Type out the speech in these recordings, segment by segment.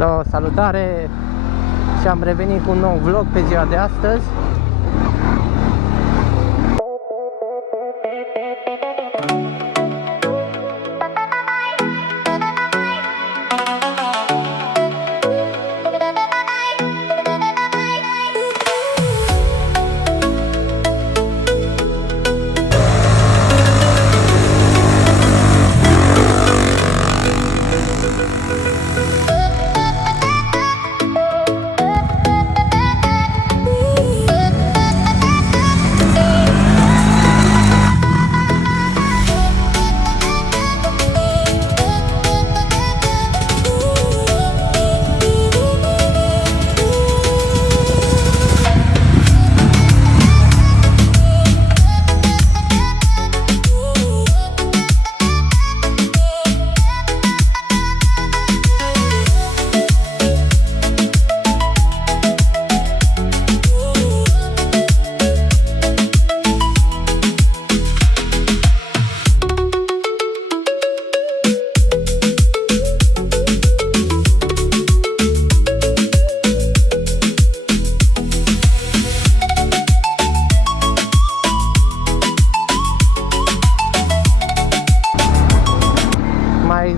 Hello, salutare! Și am revenit cu un nou vlog pe ziua de astăzi.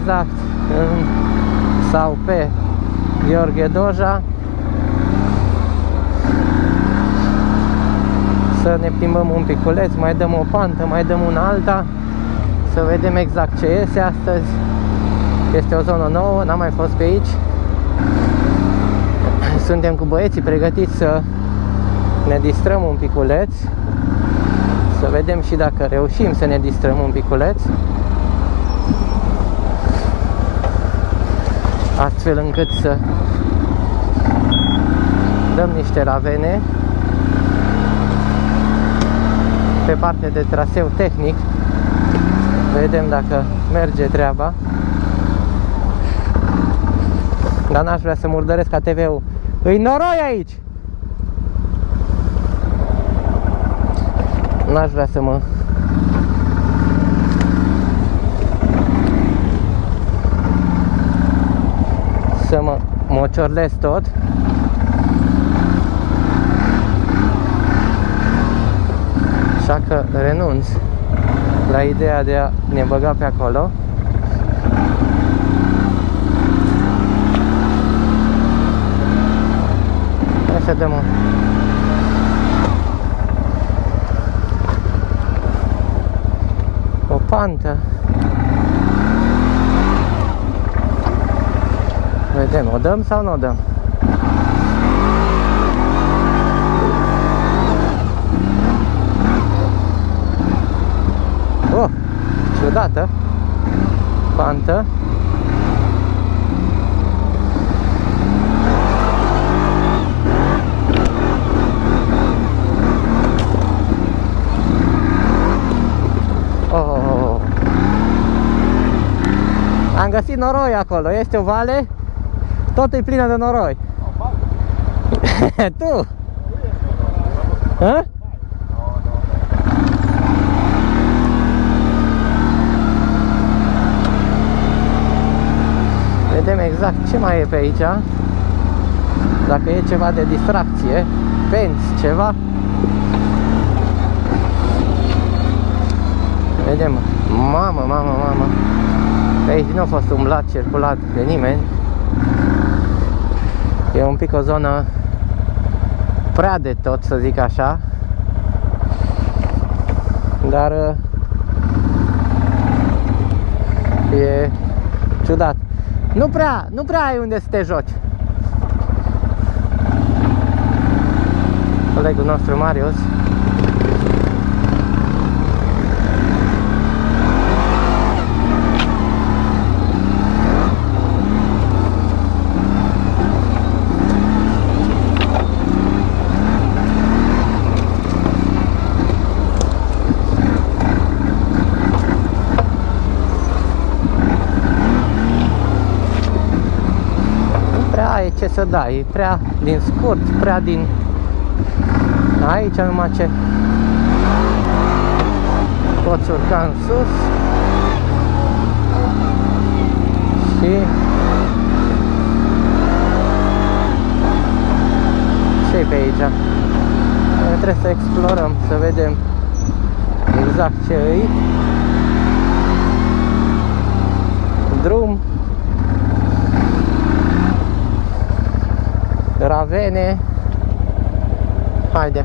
Exact în sau pe Gheorghe Doja, să ne plimbăm un piculeț, mai dăm o pantă, mai dăm una alta, să vedem exact ce iese astăzi. Este o zonă nouă, n-am mai fost pe aici. Suntem cu băieții pregătiți să ne distrăm un piculeț, să vedem și dacă reușim să ne distrăm un piculeț, astfel încât să dăm niște ravene pe partea de traseu tehnic. Vedem dacă merge treaba. Dar n-aș vrea să murdăresc ATV-ul. Îi noroi aici! N-aș vrea să mă mociorlesc tot. Așa că renunț la ideea de a ne băga pe acolo. Hai să dăm o pantă. Vedem, o dăm sau nu o dăm? Oh, ciudată pantă. Oh. Am găsit noroi acolo, este o vale. Tot e plină de noroi. Tu? Hă? Vedem exact ce mai e pe aici. Dacă e ceva de distracție, penți ceva. Vedem. Mamă. Pe aici nu a fost umblat, circulat de nimeni. E un pic o zonă prea de tot, să zic așa. Dar e ciudat. Nu prea ai unde să te joci. Colegul nostru Marius ai ce să dai, e prea din scurt, prea din aici numai ce poți urca în sus și aici. Noi trebuie să explorăm, să vedem exact ce e. Drum, ravene. Haide.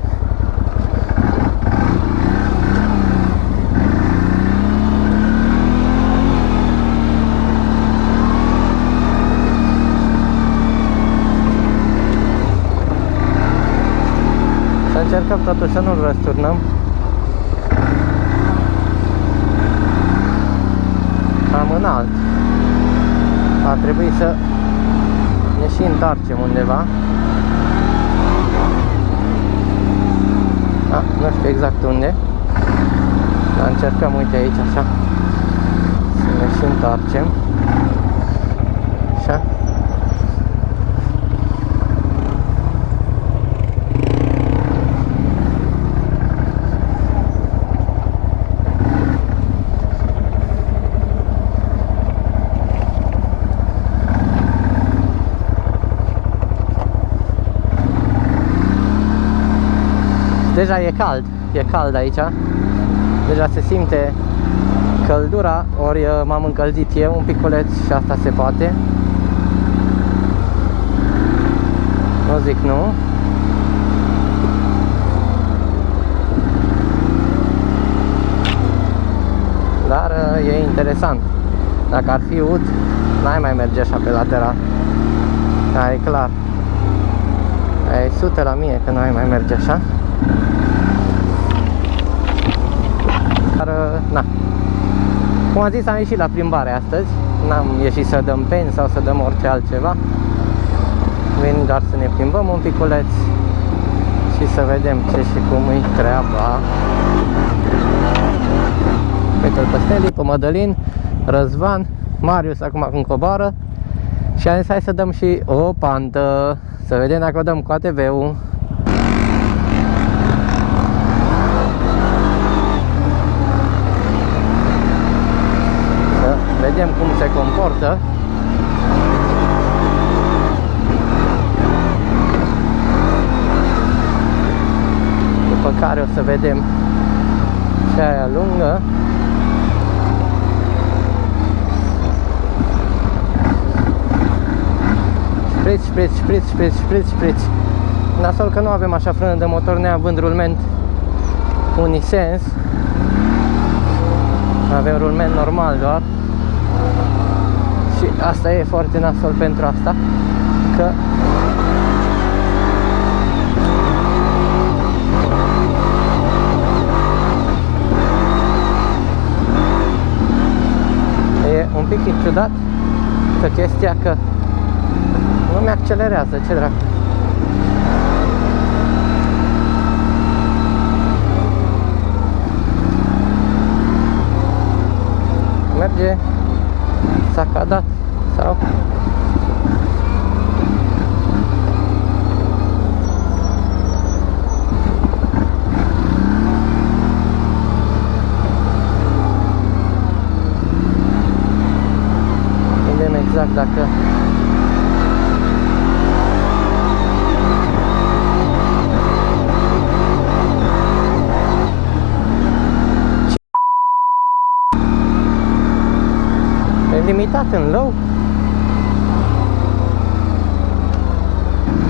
Să încercăm totuși să nu-l răsturnăm. Cam înalt. Ar trebui să ne și întoarcem undeva. Nu știu exact unde. Dar încercăm, uite aici, așa. Să ne și întoarcem. Așa. Deja e cald aici. Deja se simte căldura, ori m-am încălzit eu un piculeț și asta se poate. Nu zic nu. Dar e interesant. Dacă ar fi ud, n-ai mai merge așa pe lateral. Da, e clar. E 100 la mie că nu ai mai merge așa. Dar, na. Cum am zis, am ieșit la plimbare astăzi. N-am ieșit să dăm pen sau să dăm orice altceva. Venim doar să ne plimbăm un piculeț și să vedem ce și cum e treaba. Uite-l pe Steli, pe Mădălin, Răzvan, Marius acum cum coboară. Și am zis hai să dăm și o pantă. Să vedem dacă o dăm cu ATV-ul. Vedem cum se comportă. După care o să vedem și aia lungă. Șpriț. Nasol că nu avem așa frână de motor neavând rulment unisens. Avem rulment normal doar. Și asta e foarte nasol pentru asta, că e un pic ciudat că chestia că nu mi-accelerează, ce dracu. Merge sacadat sau vedem exact dacă e limitat în low.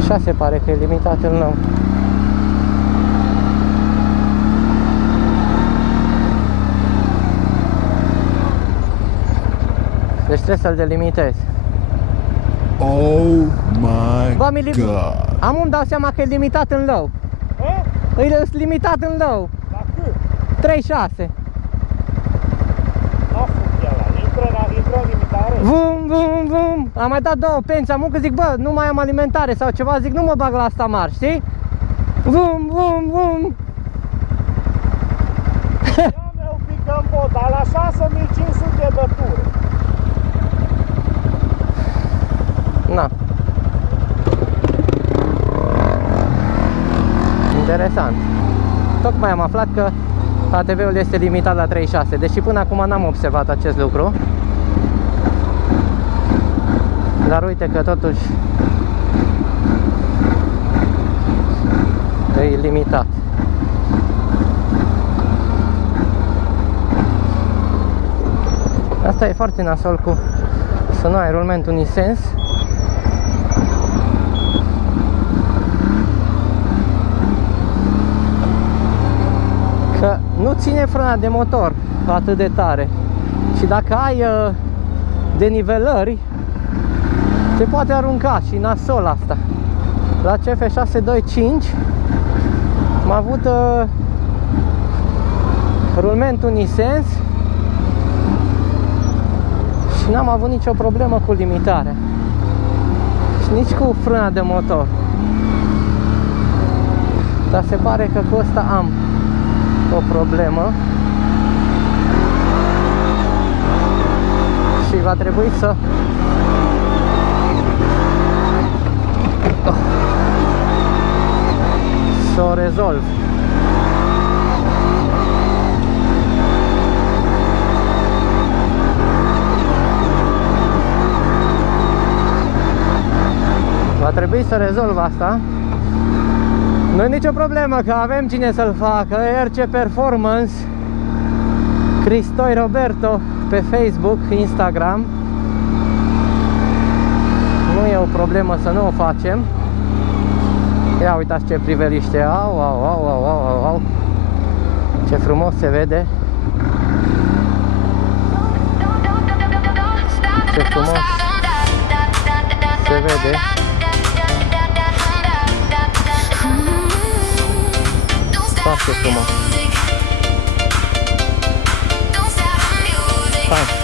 Așa se pare că e limitat în low. Deci trebuie să-l delimitezi. Oh my god. Am îmi dau seama că e limitat în low. E limitat în low. La cât? 36. Intră în limitare? Vum. Am mai dat două penți, am că zic, bă, nu mai am alimentare sau ceva, zic, nu mă bag la asta mari, știi? Vum. Eu picăm pot, dar la 6500 de tură. Na. Interesant. Tocmai am aflat că ATV-ul este limitat la 36, deși până acum n-am observat acest lucru. Dar uite că totuși E limitat. Asta e foarte nasol cu să nu ai rulment unisens. Că nu ține frâna de motor atât de tare. Și dacă ai denivelări, te poate arunca și nasol asta. La CF625 am avut rulment unisens și n-am avut nicio problemă cu limitarea și nici cu frâna de motor. Dar se pare că cu ăsta am o problemă și va trebui să o rezolv. Va trebui să rezolv asta. Nu e nicio problemă, că avem cine să-l facă. RC Performance, Cristoi Roberto pe Facebook, Instagram. Nu e o problemă să nu o facem. Ia uitați ce priveliște. Au, au, au, au, au, au, au. Ce frumos se vede. Ce frumos se vede. Foarte frumos. Hai.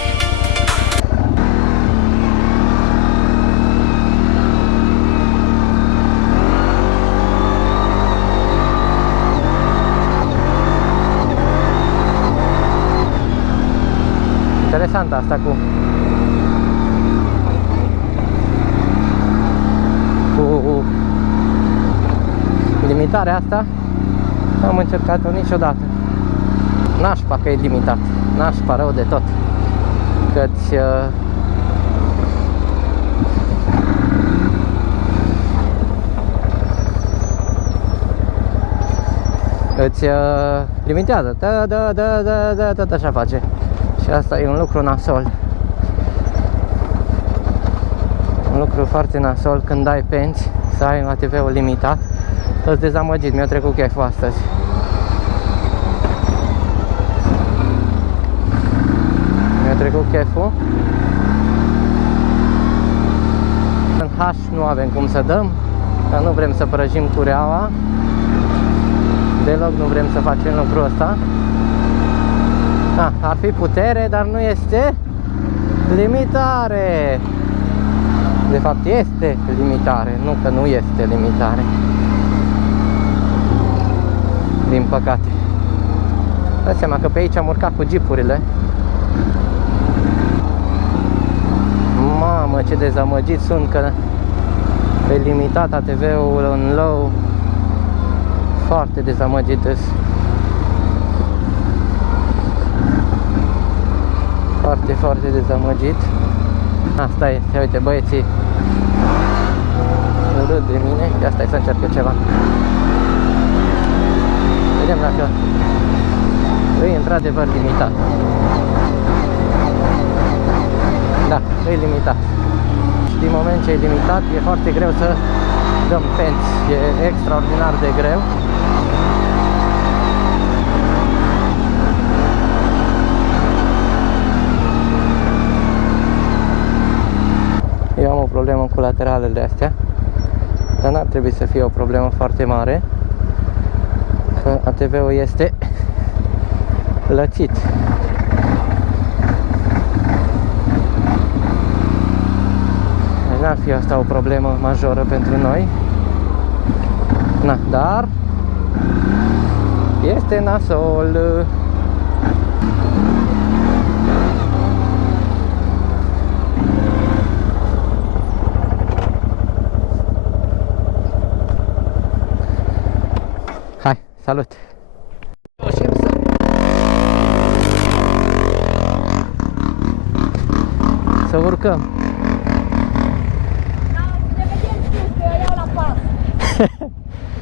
Interesant asta cu limitarea asta. N-am încercat-o niciodată. Nașpa că e limitat. Nașpa rău de tot. Că-ți îți limitează. Da, așa face. Și asta e un lucru nasol. Un lucru foarte nasol când ai penți să ai un ATV-ul limitat. Tot dezamăgit, mi-a trecut cheful astăzi. Mi-a trecut cheful. În H nu avem cum să dăm, că nu vrem să prăjim cureaua. Deloc nu vrem să facem lucrul ăsta. Ar fi putere, dar nu este limitare. De fapt este limitare, nu că nu este limitare. Din păcate. Dați seama că pe aici am urcat cu jeepurile. Mamă, ce dezamăgit sunt că pe limitat ATV-ul în low. Foarte dezamăgit. Foarte, foarte dezamăgit. Asta este, uite băieții râd de mine. Ia stai să încerc eu ceva. Vedem dacă e într-adevăr limitat. Da, e limitat. Și din moment ce e limitat, e foarte greu să dăm penți. E extraordinar de greu. Eu am o problemă cu lateralele astea, dar n-ar trebui să fie o problemă foarte mare, că ATV-ul este lățit. N-ar fi asta o problemă majoră pentru noi. Na, dar este nasol. Hai, salut! Să urcăm.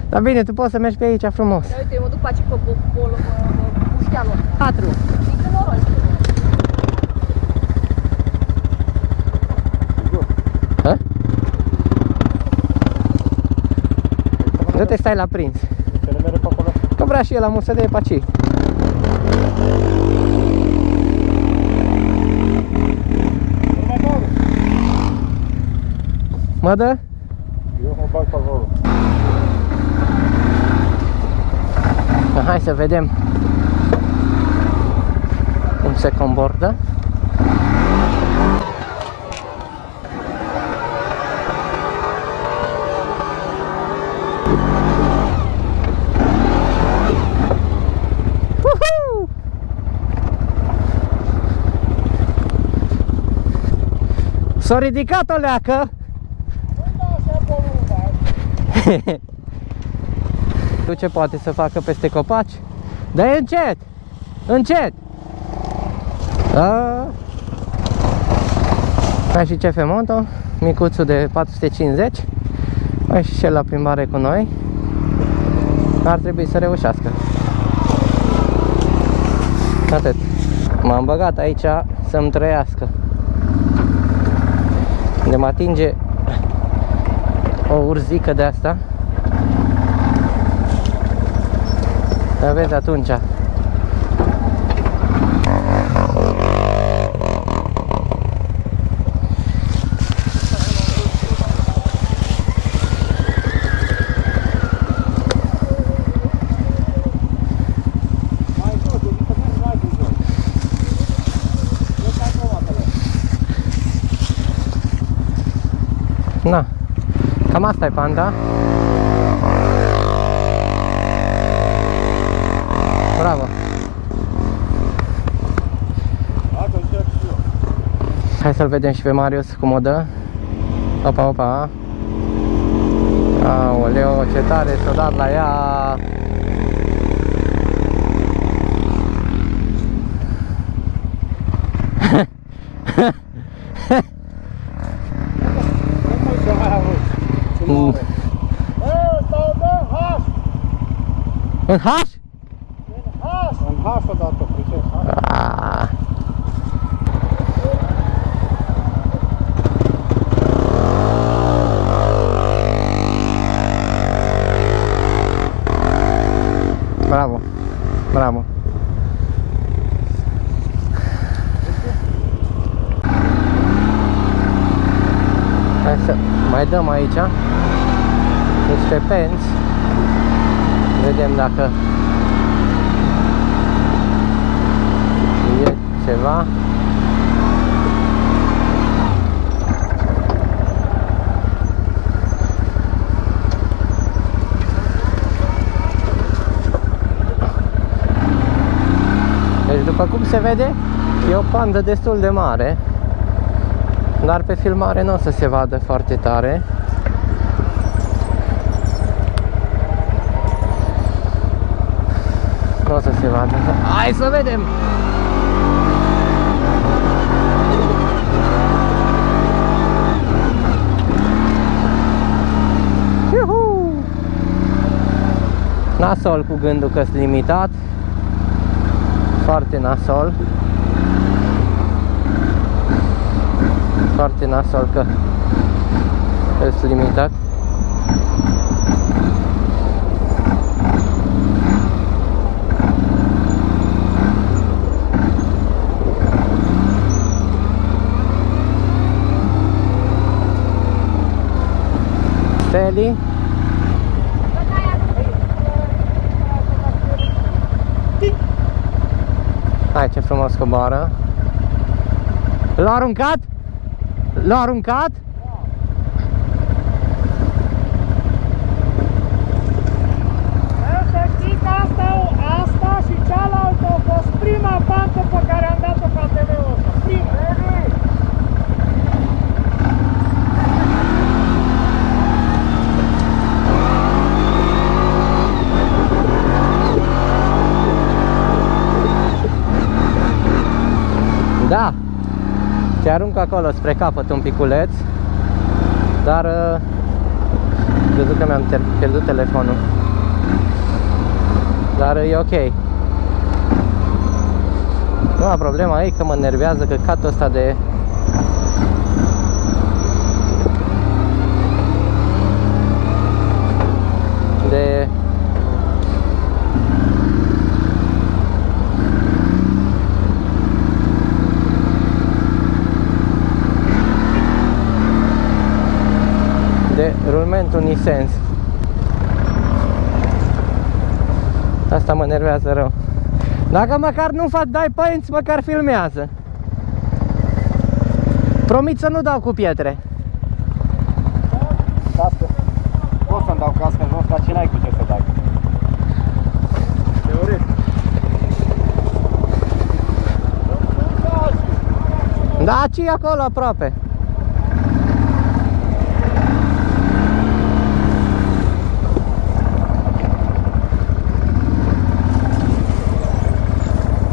Dar bine, tu poți să mergi pe aici frumos. Ia uite, eu mă duc pe aici pe puștealul ăsta. 4. Mică noroi. Hă? Nu te stai la prins. Ce ne merge pe acolo? Că vrea și el la musă de paci. Mă dă? Eu mă bag pe acolo. Hai să vedem cum se comportă. Uhu! S-a ridicat o leacă. Tu ce poate să facă peste copaci? Dar e încet! Încet! Ca și CF Moto, micuțul de 450. Mai și cel la plimbare cu noi. Ar trebui să reușească. Atât. M-am băgat aici să-mi trăiască. De mă atinge o urzică de asta. Dar vezi atunci. Na, cam asta e panta. Bravo. Hai să-l vedem și pe Marius cum o dă. Opa, opa. Aoleo, ce tare s-a dat la ea. În H? În H odată, pricept. Bravo, bravo. Hai să mai dăm aici niște penți. Vedem dacă e ceva. Deci după cum se vede, e o pandă destul de mare, dar pe filmare nu o să se vadă foarte tare. Nu o să se vadă. Hai să vedem! Iuhu! Nasol cu gândul că-s limitat. Foarte nasol. Foarte nasol că e limitat. Steli. Hai, ce frumos coboară. L-a aruncat? L-a aruncat? Să știi că asta și cealaltă a fost prima pantă pe care am dat-o pe ATV-ul ăsta. Prima. Da, te arunc acolo spre capăt un piculeț, dar crezut că mi-am pierdut telefonul. Dar e ok. Problema e că mă nervează căcatul ăsta de rulmentul Nisens. Asta mă nervează rău. Dacă măcar nu dai părinți, măcar filmează. Promit să nu dau cu pietre. Cască. Poți să-mi dau cască jos, dar ce n-ai cu ce să dai? Teoretic. Da, ci acolo aproape.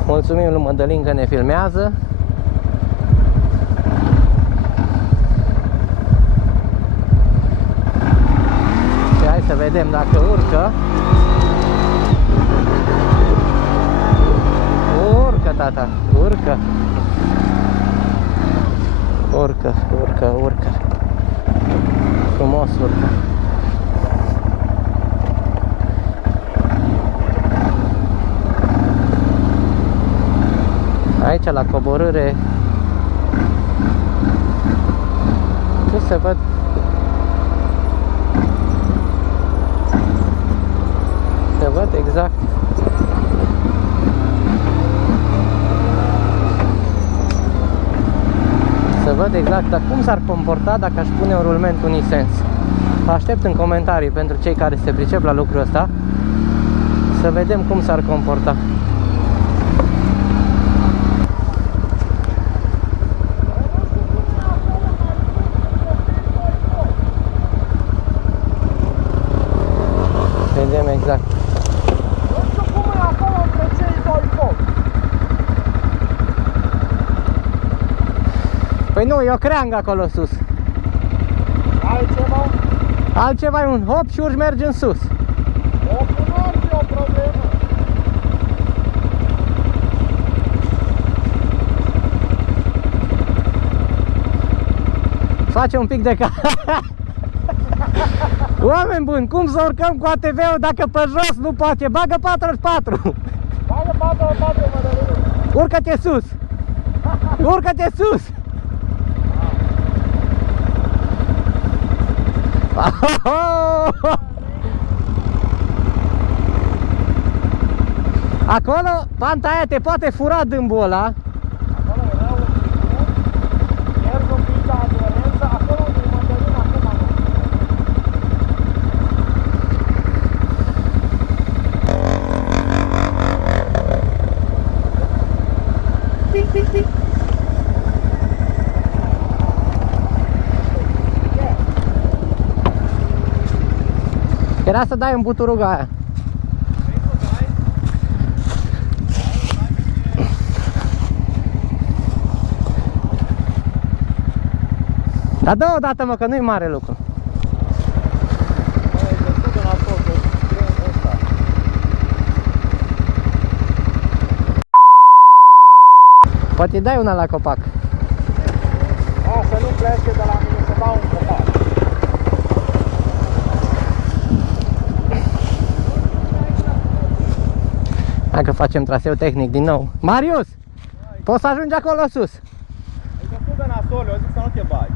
Mulțumim lui Mădălin că ne filmează. Și hai să vedem dacă urcă. Urcă, tata, urcă. Urcă, urcă, urcă. Frumos urcă. Aici la coborâre ce se văd? Se văd exact. Se văd exact, dar cum s-ar comporta dacă aș pune un rulment unisens? Aștept în comentarii pentru cei care se pricep la lucrul ăsta să vedem cum s-ar comporta. Vedem exact. Nu știu cum e acolo între cei doi foc. Păi nu, e o creangă acolo sus. Altceva? Altceva e un hop și urci mergi în sus. O nu fi o problemă. Face un pic de ca... Oameni buni, cum să urcăm cu ATV-ul dacă pe jos nu poate? Bagă 44! Bagă 44, Mădălin. Urcă-te sus! Urcă-te sus! Acolo, panta aia te poate fura dâmbul ăla. Acolo era un pic, mergi un pic la aderență, acolo unde e Mădălin, acum nu. Era să dai în buturuga aia. Dar dă o dată, mă, că nu-i mare lucru. Poate dai una la copac. A, să nu plece de la mine, să dau un copac. Hai că facem traseu tehnic din nou. Marius! Poți să ajungi acolo sus? E destul de nasol, eu zic să nu te bagi.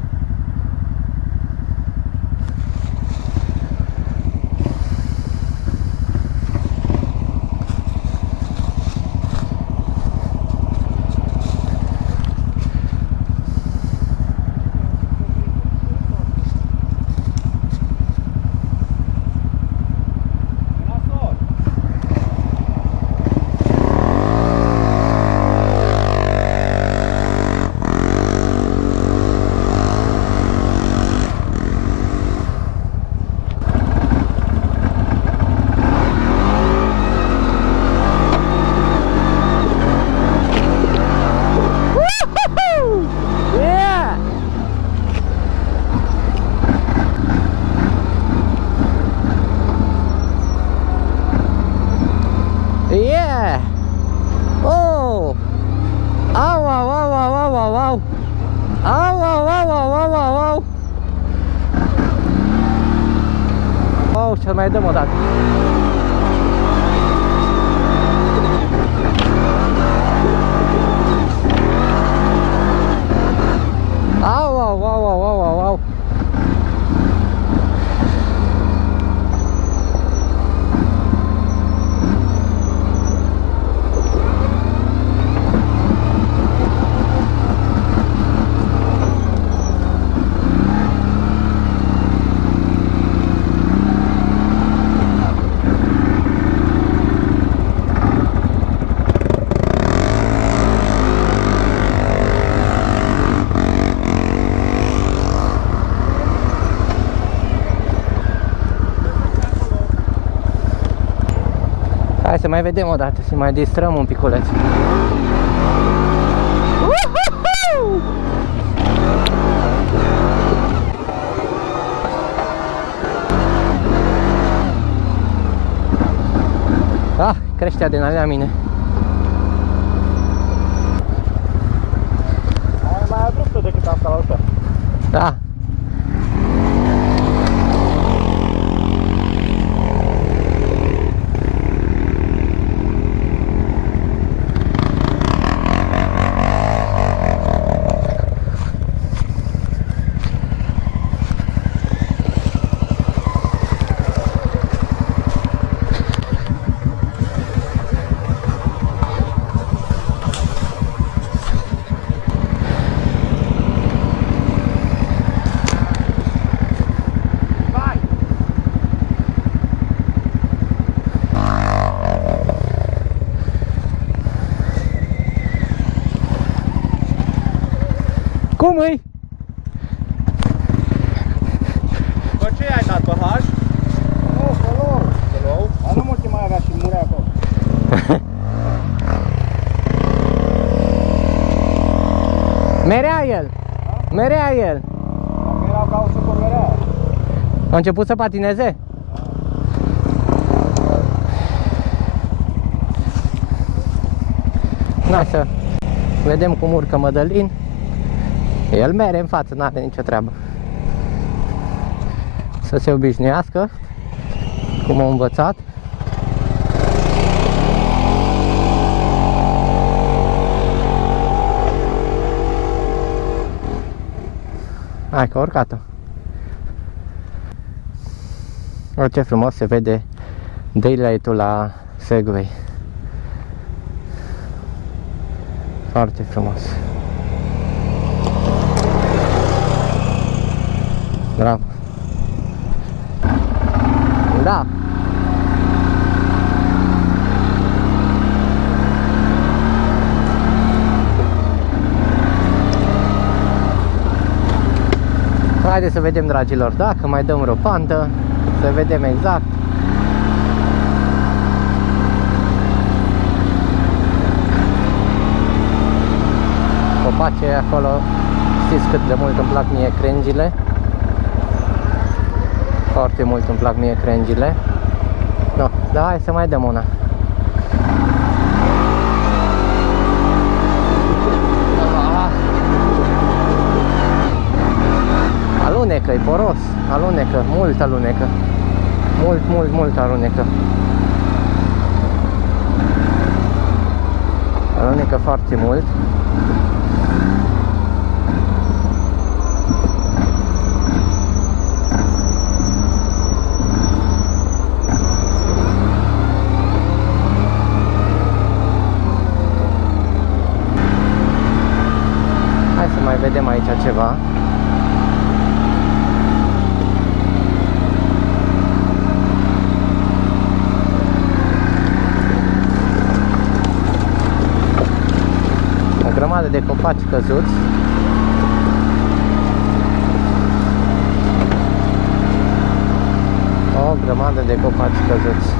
și să mai dăm o dată. Au, au, au, au, au, au, au. Hai să mai vedem o dată, să mai distrăm un piculeț. Ah, crește adrenalina mine. Mai abruptă decât asta la altă. Da. Cum îi? Bă, ce ai dat pe H? Nu, color. Dar nu mă ce mai avea și murea acolo. Merea el! Merea el! Dacă erau ca o super merea. A început să patineze? Na, să vedem cum urcă Mădălin. El mere în față, n-are nicio treabă. Să se obișnuiască cum a învățat. Hai că a urcat-o. O, ce frumos se vede daylight-ul la Segway. Foarte frumos. Bravo. Da. Haideți să vedem, dragilor, dacă mai dăm vreo pantă, să vedem exact. Copace acolo, știți cât de mult îmi plac mie crengile. Foarte mult îmi plac mie crengile. No, dar hai să mai dăm una. Alunecă, e poros, alunecă, mult alunecă. Mult alunecă. Alunecă foarte mult. Hai să mai vedem aici ceva. O grămadă de copaci căzuți. O grămadă de copaci căzuți.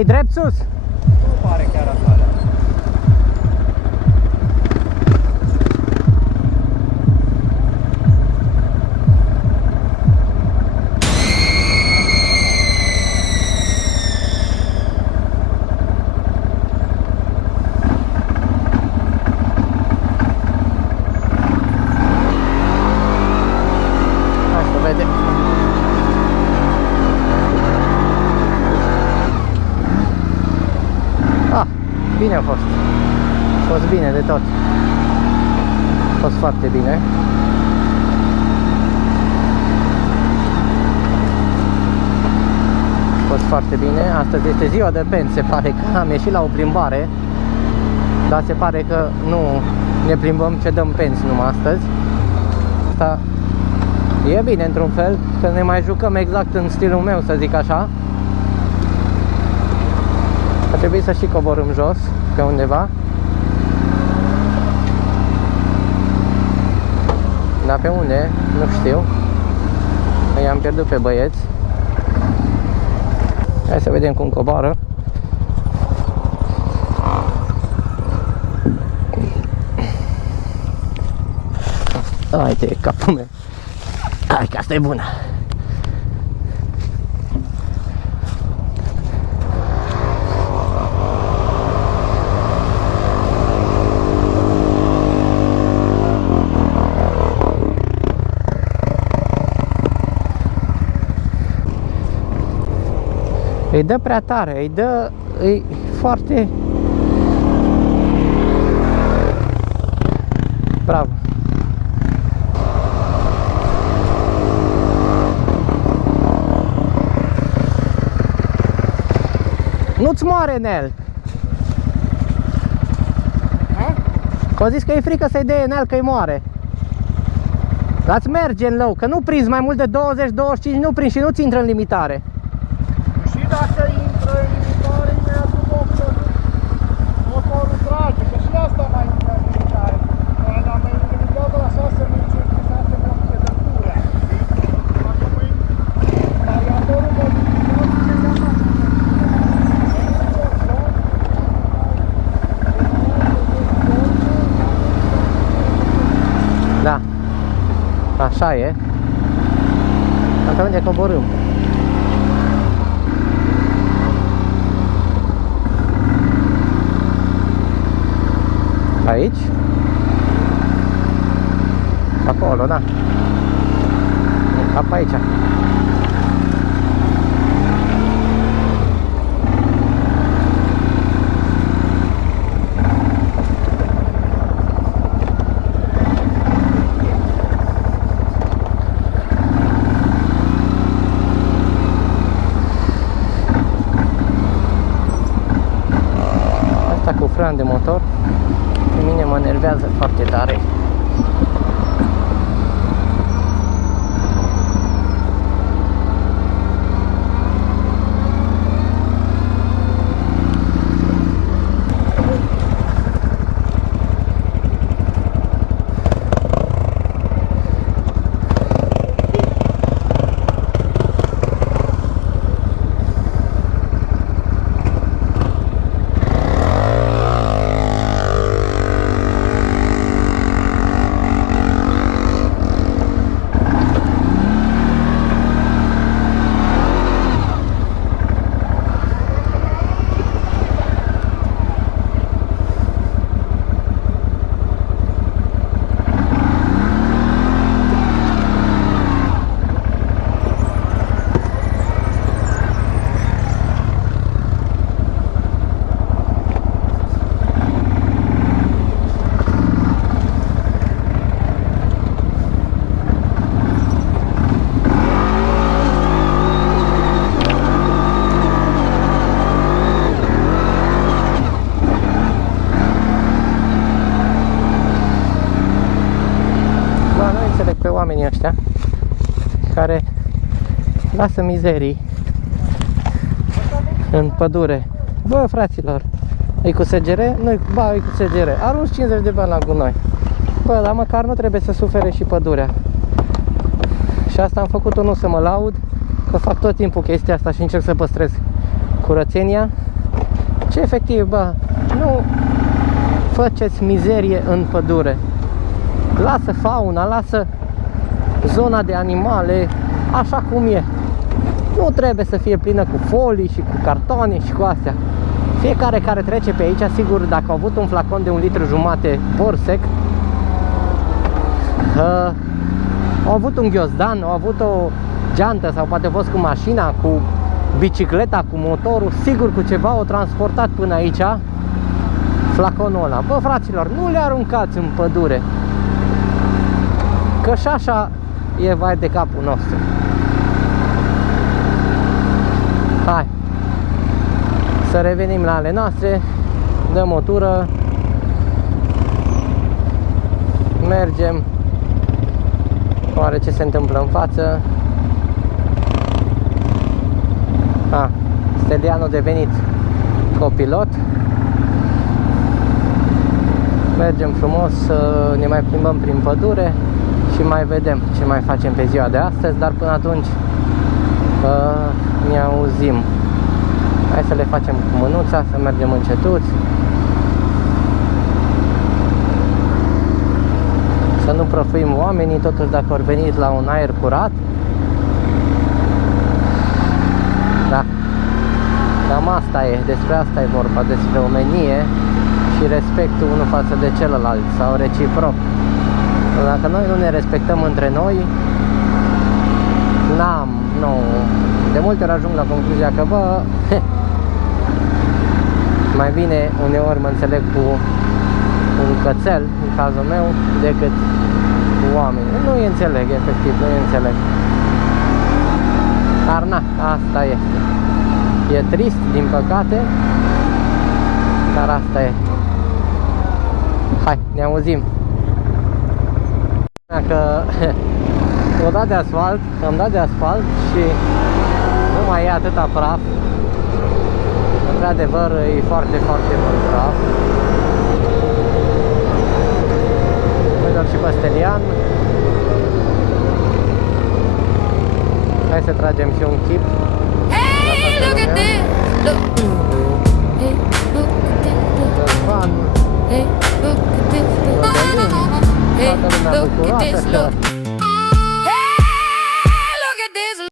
E drept sus? Nu pare chiar așa. Hai să vedem. Ah, bine a fost. A fost bine de tot. A fost foarte bine. A fost foarte bine. Astăzi este ziua de pen. Se pare că am ieșit la o plimbare, dar se pare că nu ne plimbăm, ce dăm pensi numai astăzi. Asta e bine într-un fel, că ne mai jucăm exact în stilul meu, să zic așa. Ar trebui să și coborâm jos, pe undeva. Dar pe unde? Nu știu. I-am pierdut pe băieți. Hai să vedem cum coboară. Haide, capul meu. Hai că asta e bună. Îi dă prea tare, îi foarte... Bravo. Nu-ți moare în el. Că au zis că e frică să-i dea în el, că-i moare. Dar-ți merge în lău, că nu prinzi mai mult de 20-25, nu prinzi și nu-ți intră în limitare. Și dacă intră în limitare, imediat după motorul trage, că și asta mai intră în limitare. Noi am limitat la 6.500 de pure. Acum e variatorul modificat ce se Da. Așa e. Pe unde coborâm? Aici? Acolo, da. Cap aici. Asta cu fran de motor pe mine mă enervează foarte tare. Pe oamenii ăștia care lasă mizerii în pădure. Bă, fraților, e cu SGR? Nu, ba, e cu SGR. Arunci 50 de bani la gunoi. Bă, dar măcar nu trebuie să sufere și pădurea. Și asta am făcut-o, nu să mă laud, că fac tot timpul chestia asta și încerc să păstrez curățenia. Ce efectiv, bă, nu faceți mizerie în pădure. Lasă fauna, lasă zona de animale așa cum e. Nu trebuie să fie plină cu folii și cu cartoane și cu astea. Fiecare care trece pe aici, sigur, dacă au avut un flacon de 1,5 litru borsec, au avut un ghiozdan, au avut o geantă sau poate a fost cu mașina, cu bicicleta, cu motorul, sigur cu ceva au transportat până aici flaconul ăla. Bă, fraților, nu le aruncați în pădure, că și așa e vai de capul nostru. Hai să revenim la ale noastre, dăm o tură, mergem, oare ce se întâmplă în față. Stelian a devenit copilot. Mergem frumos, ne mai plimbăm prin pădure și mai vedem ce mai facem pe ziua de astăzi, dar până atunci ne auzim. Hai să le facem cu mânuța, să mergem încetuți, să nu prăfuim oamenii, totuși dacă au venit la un aer curat. Da, cam asta e, despre asta e vorba, despre omenie și respectul unul față de celălalt sau reciproc. Dacă noi nu ne respectăm între noi, nu, de multe ori ajung la concluzia că, bă, mai bine uneori mă înțeleg cu un cățel, în cazul meu, decât cu oameni. Nu îi înțeleg, efectiv, nu îi înțeleg. Dar na, asta este. E trist, din păcate, dar asta e. Hai, ne auzim. Că am dat de asfalt și nu mai e atâta praf. Într-adevăr, e foarte, foarte mult praf. Vedem și pe Stelian. Hai să tragem și un chip. Hey, look at this. Look. Hey, look at this. Răzvan. Hey, look at this. Hey, Hey, look at this. Look.